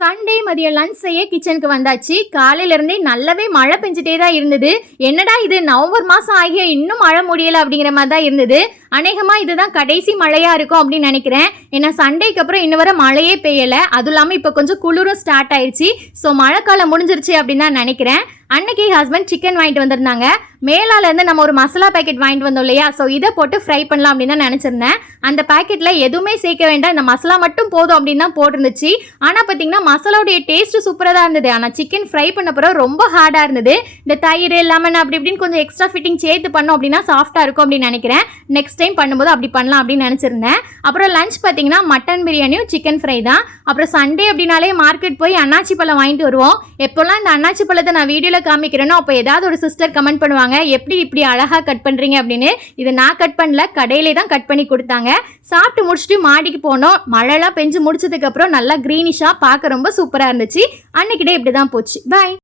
Sunday மதியம் lunch செய்ய கிச்சனுக்கு வந்தாச்சு. காலையிலேருந்தே நல்லாவே மழை பெஞ்சிட்டே தான் இருந்தது. என்னடா இது நவம்பர் மாதம் ஆகிய இன்னும் மழை முடியலை அப்படிங்கிற மாதிரி தான் இருந்தது. அநேகமாக இதுதான் கடைசி மழையாக இருக்கும் அப்படின்னு நினைக்கிறேன். ஏன்னா சண்டேக்கு அப்புறம் இன்னும் வர மழையே பெய்யலை. அதுவும் இல்லாமல் இப்போ கொஞ்சம் குளிரும் ஸ்டார்ட் ஆயிடுச்சு. ஸோ மழைக்காலம் முடிஞ்சிருச்சு அப்படின்னு தான் நினைக்கிறேன். அன்னைக்கு ஹஸ்பண்ட் சிக்கன் வாங்கிட்டு வந்திருந்தாங்க. மேலாலேருந்து நம்ம ஒரு மசாலா பேக்கெட் வாங்கிட்டு வந்தோம் இல்லையா, ஸோ இதை போட்டு ஃப்ரை பண்ணலாம் அப்படின்னு தான் நினச்சிருந்தேன். அந்த பேக்கெட்டில் எதுவுமே சேர்க்க வேண்டாம், இந்த மசாலா மட்டும் போதும் அப்படின்னு தான் போட்டிருந்துச்சு. ஆனால் பார்த்தீங்கன்னா மசாலாவுடைய டேஸ்ட்டு சூப்பராக தான் இருந்தது. ஆனால் சிக்கன் ஃப்ரை பண்ண பிறகு ரொம்ப ஹார்டாக இருந்தது. இந்த தயிர் லெமன் அப்படி இப்படின்னு கொஞ்சம் எக்ஸ்ட்ரா ஃபிட்டிங் சேர்த்து பண்ணோம் அப்படின்னா சாஃப்டாக இருக்கும் அப்படின்னு நினைக்கிறேன். நெக்ஸ்ட் டைம் பண்ணும்போது அப்படி பண்ணலாம் அப்படின்னு நினச்சிருந்தேன். அப்புறம் லஞ்ச் பார்த்தீங்கன்னா மட்டன் பிரியாணியும் சிக்கன் ஃப்ரை தான். அப்புறம் சண்டே அப்படின்னாலே மார்க்கெட் போய் அன்னாச்சி பழம் வாங்கிட்டு வருவோம். எப்போல்லாம் இந்த அன்னாச்சி பழத்தை நான் வீடியோவில் காமிக்கிறேனோ அப்போ ஏதாவது ஒரு சிஸ்டர் கமெண்ட் பண்ணுவாங்க, எப்படி இப்படி அழகாக கட் பண்ணுறீங்க அப்படின்னு. இது நான் கட் பண்ணல, கடையிலே தான் கட் பண்ணி கொடுத்தாங்க. சாப்பிட்டு முடிச்சுட்டு மாடிக்கு போனோம். மழைலாம் பெஞ்சு முடிச்சதுக்கப்புறம் நல்லா க்ரீனிஷாக பார்க்க ரொம்ப சூப்பராக இருந்துச்சு. அன்னைக்கிட்டே இப்படி தான் போச்சு. பாய்.